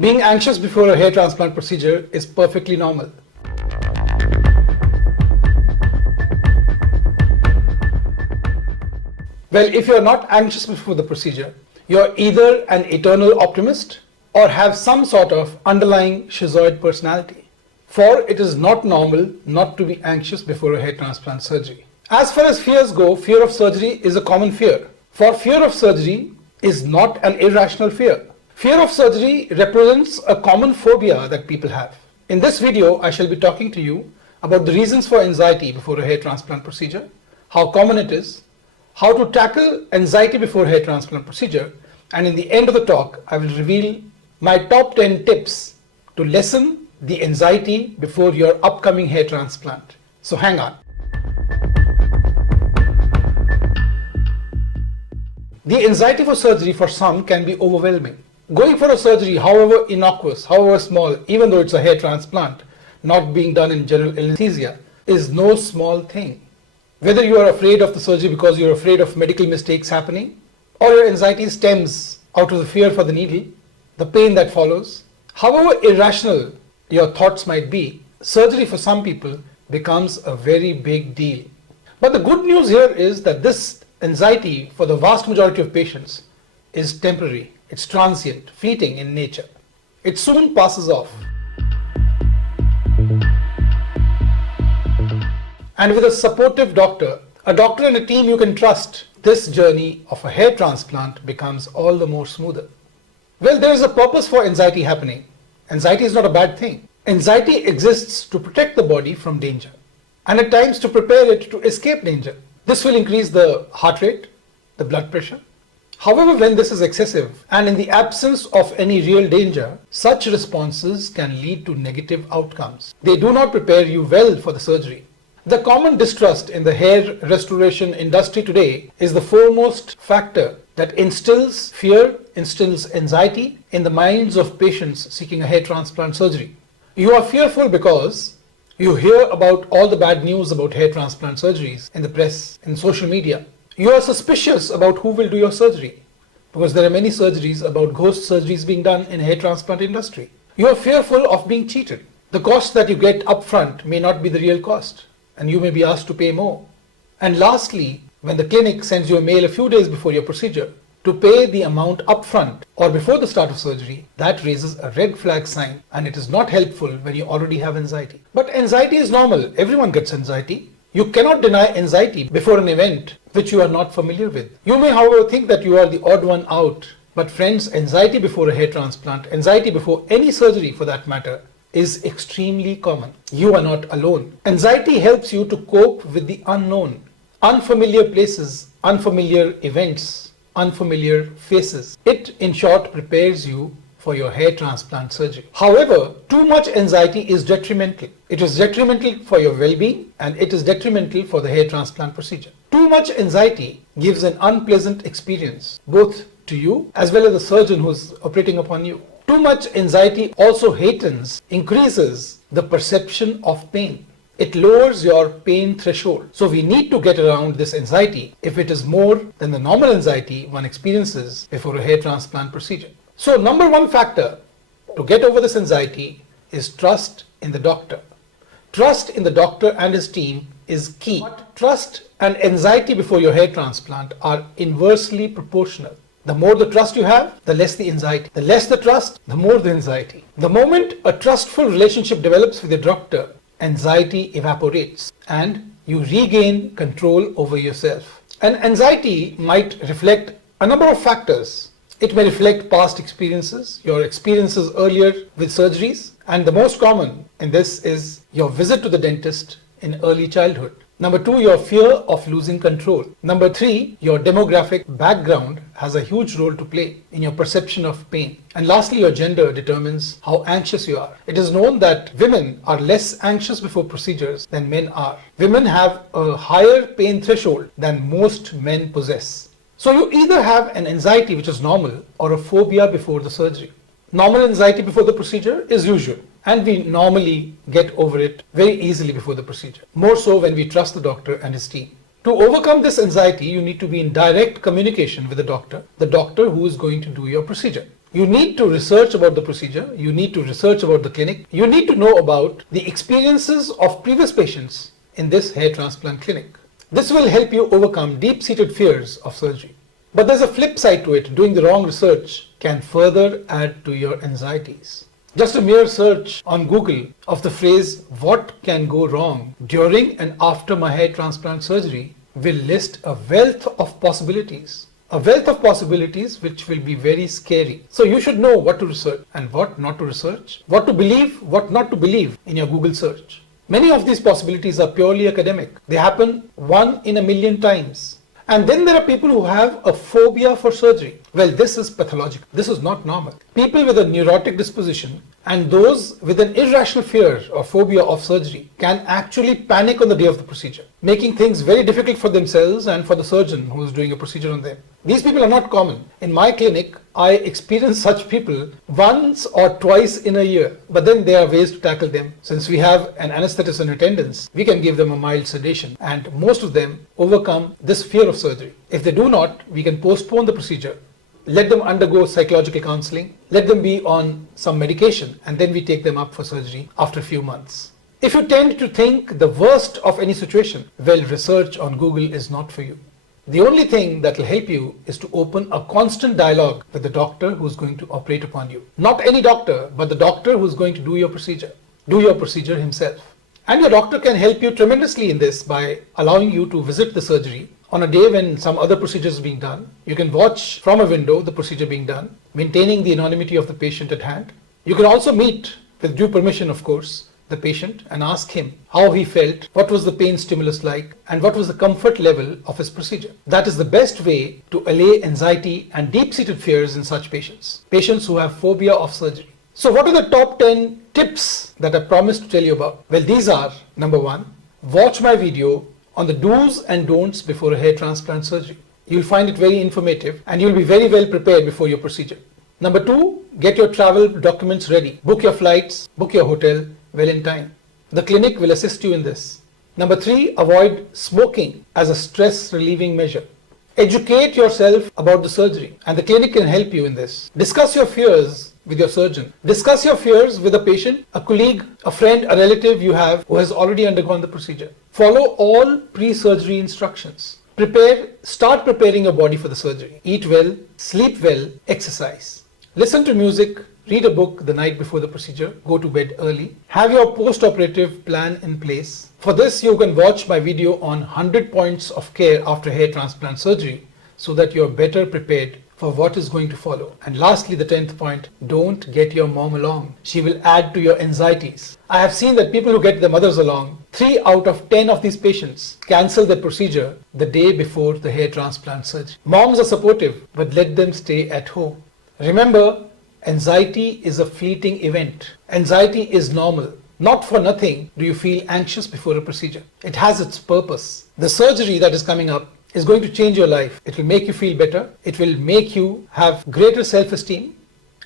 Being anxious before a hair transplant procedure is perfectly normal. Well, if you're not anxious before the procedure, you're either an eternal optimist or have some sort of underlying schizoid personality. For it is not normal not to be anxious before a hair transplant surgery. As far as fears go, fear of surgery is a common fear. For fear of surgery is not an irrational fear. Fear of surgery represents a common phobia that people have. In this video, I shall be talking to you about the reasons for anxiety before a hair transplant procedure, how common it is, how to tackle anxiety before hair transplant procedure, and in the end of the talk, I will reveal my top 10 tips to lessen the anxiety before your upcoming hair transplant. So hang on. The anxiety for surgery for some can be overwhelming. Going for a surgery, however innocuous, however small, even though it's a hair transplant, not being done in general anesthesia, is no small thing. Whether you are afraid of the surgery because you're afraid of medical mistakes happening, or your anxiety stems out of the fear for the needle, the pain that follows, however irrational your thoughts might be, surgery for some people becomes a very big deal. But the good news here is that this anxiety for the vast majority of patients is temporary, it's transient, fleeting in nature. It soon passes off. And with a supportive doctor, a doctor and a team you can trust, this journey of a hair transplant becomes all the more smoother. Well, there is a purpose for anxiety happening. Anxiety is not a bad thing. Anxiety exists to protect the body from danger, and at times to prepare it to escape danger. This will increase the heart rate, the blood pressure. However, when this is excessive and in the absence of any real danger, such responses can lead to negative outcomes. They do not prepare you well for the surgery. The common distrust in the hair restoration industry today is the foremost factor that instills fear, instills anxiety in the minds of patients seeking a hair transplant surgery. You are fearful because you hear about all the bad news about hair transplant surgeries in the press, in social media. You are suspicious about who will do your surgery because there are many surgeries about ghost surgeries being done in hair transplant industry. You are fearful of being cheated. The cost that you get upfront may not be the real cost, and you may be asked to pay more. And lastly, when the clinic sends you a mail a few days before your procedure to pay the amount upfront or before the start of surgery, that raises a red flag sign, and it is not helpful when you already have anxiety. But anxiety is normal. Everyone gets anxiety. You cannot deny anxiety before an event which you are not familiar with. You may, however, think that you are the odd one out. But friends, anxiety before a hair transplant, anxiety before any surgery for that matter, is extremely common. You are not alone. Anxiety helps you to cope with the unknown, unfamiliar places, unfamiliar events, unfamiliar faces. It, in short, prepares you for your hair transplant surgery. However, too much anxiety is detrimental. It is detrimental for your well-being, and it is detrimental for the hair transplant procedure. Too much anxiety gives an unpleasant experience, both to you as well as the surgeon who is operating upon you. Too much anxiety also increases the perception of pain. It lowers your pain threshold. So we need to get around this anxiety if it is more than the normal anxiety one experiences before a hair transplant procedure. So number one factor to get over this anxiety is trust in the doctor. Trust in the doctor and his team is key. But trust and anxiety before your hair transplant are inversely proportional. The more the trust you have, the less the anxiety. The less the trust, the more the anxiety. The moment a trustful relationship develops with your doctor, anxiety evaporates and you regain control over yourself. And anxiety might reflect a number of factors. It may reflect past experiences, your experiences earlier with surgeries, and the most common in this is your visit to the dentist in early childhood. Number two, your fear of losing control. Number three, your demographic background has a huge role to play in your perception of pain. And lastly, your gender determines how anxious you are. It is known that women are less anxious before procedures than men are. Women have a higher pain threshold than most men possess. So you either have an anxiety which is normal or a phobia before the surgery. Normal anxiety before the procedure is usual, and we normally get over it very easily before the procedure, more so when we trust the doctor and his team. To overcome this anxiety, you need to be in direct communication with the doctor who is going to do your procedure. You need to research about the procedure, you need to research about the clinic, you need to know about the experiences of previous patients in this hair transplant clinic. This will help you overcome deep-seated fears of surgery. But there's a flip side to it. Doing the wrong research can further add to your anxieties. Just a mere search on Google of the phrase, "What can go wrong during and after my hair transplant surgery?" will list a wealth of possibilities. A wealth of possibilities which will be very scary. So you should know what to research and what not to research, what to believe, what not to believe in your Google search. Many of these possibilities are purely academic. They happen 1 in a million times. And then there are people who have a phobia for surgery. Well, this is pathological. This is not normal. People with a neurotic disposition and those with an irrational fear or phobia of surgery can actually panic on the day of the procedure, making things very difficult for themselves and for the surgeon who is doing a procedure on them. These people are not common. In my clinic, I experience such people once or twice in a year, but then there are ways to tackle them. Since we have an anesthetist in attendance, we can give them a mild sedation, and most of them overcome this fear of surgery. If they do not, we can postpone the procedure, let them undergo psychological counseling, let them be on some medication, and then we take them up for surgery after a few months. If you tend to think the worst of any situation, well, research on Google is not for you. The only thing that will help you is to open a constant dialogue with the doctor who is going to operate upon you. Not any doctor, but the doctor who is going to do your procedure. Do your procedure himself. And your doctor can help you tremendously in this by allowing you to visit the surgery on a day when some other procedure is being done. You can watch from a window the procedure being done, maintaining the anonymity of the patient at hand. You can also meet, with due permission of course, the patient and ask him how he felt, what was the pain stimulus like, and what was the comfort level of his procedure. That is the best way to allay anxiety and deep-seated fears in such patients who have phobia of surgery. So what are the top 10 tips that I promised to tell you about? Well, these are: number 1, watch my video on the do's and don'ts before a hair transplant surgery. You'll find it very informative and you'll be very well prepared before your procedure. Number 2, get your travel documents ready. Book your flights, book your hotel well in time. The clinic will assist you in this. Number 3, avoid smoking as a stress relieving measure. Educate yourself about the surgery and the clinic can help you in this. Discuss your fears with your surgeon. Discuss your fears with a patient, a colleague, a friend, a relative you have who has already undergone the procedure. Follow all pre-surgery instructions. Start preparing your body for the surgery. Eat well, sleep well, exercise. Listen to music, read a book the night before the procedure, go to bed early. Have your post-operative plan in place. For this, you can watch my video on 100 points of care after hair transplant surgery so that you're better prepared for what is going to follow. And lastly, the 10th point, don't get your mom along. She will add to your anxieties. I have seen that people who get their mothers along, 3 out of 10 of these patients cancel their procedure the day before the hair transplant surgery. Moms are supportive, but let them stay at home. Remember, anxiety is a fleeting event. Anxiety is normal. Not for nothing do you feel anxious before a procedure. It has its purpose. The surgery that is coming up is going to change your life. It will make you feel better. It will make you have greater self-esteem,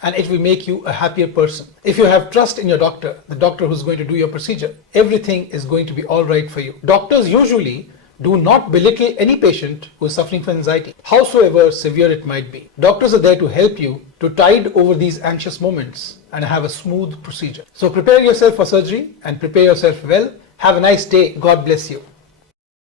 and it will make you a happier person. If you have trust in your doctor, the doctor who's going to do your procedure, everything is going to be all right for you. Doctors usually do not belittle any patient who is suffering from anxiety, howsoever severe it might be. Doctors are there to help you to tide over these anxious moments and have a smooth procedure. So prepare yourself for surgery and prepare yourself well. Have a nice day. God bless you.